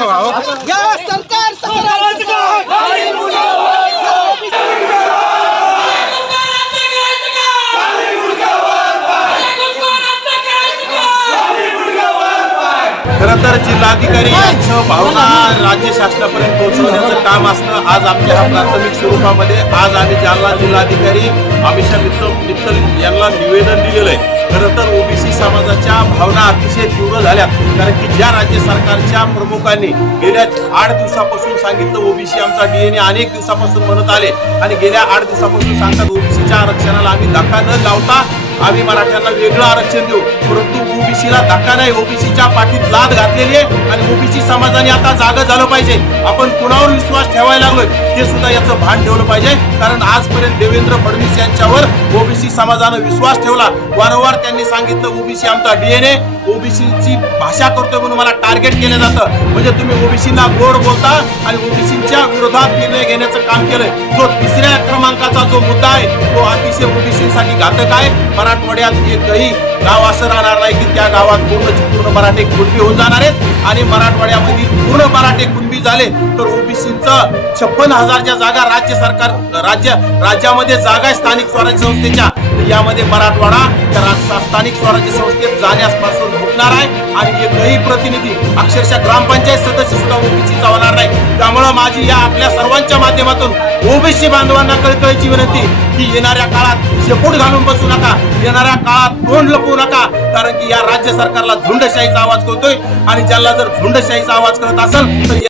या सरकार खरं तर जिल्हाधिकारी यांचं भावना राज्य शासनापर्यंत पोहोचवण्याचं काम असतं आज आपल्या ह्या प्राथमिक स्वरूपामध्ये. आज आम्ही जालना जिल्हाधिकारी अमिषा मित्र मित्तल यांना निवेदन दिलेलं आहे. समाजाच्या भावना अतिशय तीव्र झाल्या. कारण की ज्या राज्य सरकारच्या प्रमुखांनी गेल्या आठ दिवसापासून सांगितलं ओबीसी आमचा डीएनए अनेक दिवसापासून म्हणत आले. आणि गेल्या आठ दिवसापासून सांगतात ओबीसीच्या आरक्षणाला आम्ही धक्का न लावता आम्ही मराठ्यांना वेगळं आरक्षण देऊ. परंतु ओबीसीला धक्का नाही. ओबीसीच्या पाठीत लाद घातलेली आहे आणि ओबीसी समाजाने आता जागा झालं पाहिजे. आपण कुणावर विश्वास ठेवायला लागलोय ते सुद्धा याचं भान ठेवलं पाहिजे. कारण आजपर्यंत देवेंद्र फडणवीस यांच्यावर ओबीसी समाजानं विश्वास ठेवला. वारंवार त्यांनी सांगितलं ओबीसी आमचा डीएनए ओबीसीची भाषा करतोय म्हणून मला टार्गेट केलं जातं. म्हणजे तुम्ही ओबीसीना गोड बोलता आणि ओबीसीच्या विरोधात निर्णय घेण्याचं काम केलंय. जो तिसऱ्या क्रमांकाचा जो मुद्दा आहे तो अतिशय ओबीसीसाठी घातक आहे. मराठवाड्यात एकही गाव असं राहणार नाही की त्या गावात पूर्णची पूर्ण मराठे कुणबी होऊन जाणार आहेत. आणि मराठवाड्यामध्ये पूर्ण मराठे कुणबी झाले तर ओबीसीचं छप्पन हजारच्या जागा राज्य सरकार राज्य राज्यामध्ये जागा आहे स्थानिक स्वराज्य संस्थेच्या. यामध्ये मराठवाडा त्या स्थानिक स्वराज्य संस्थेत जाण्यापासून भुकणार आहे. आणि एकही प्रतिनिधी अक्षरशः ग्रामपंचायत सदस्य सुद्धा ओबीसीचा होणार नाही. त्यामुळं माझी या आपल्या सर्वांच्या माध्यमातून ओबीसी बांधवांना कळकळीची विनंती की येणाऱ्या काळात शेपूट घालून बसू नका. येणाऱ्या काळात तोंड लपवू नका कारण की या राज्य सरकारला झुंडशाहीचा आवाज कळतोय आणि ज्याला जर झुंडशाहीचा आवाज कळत असेल तर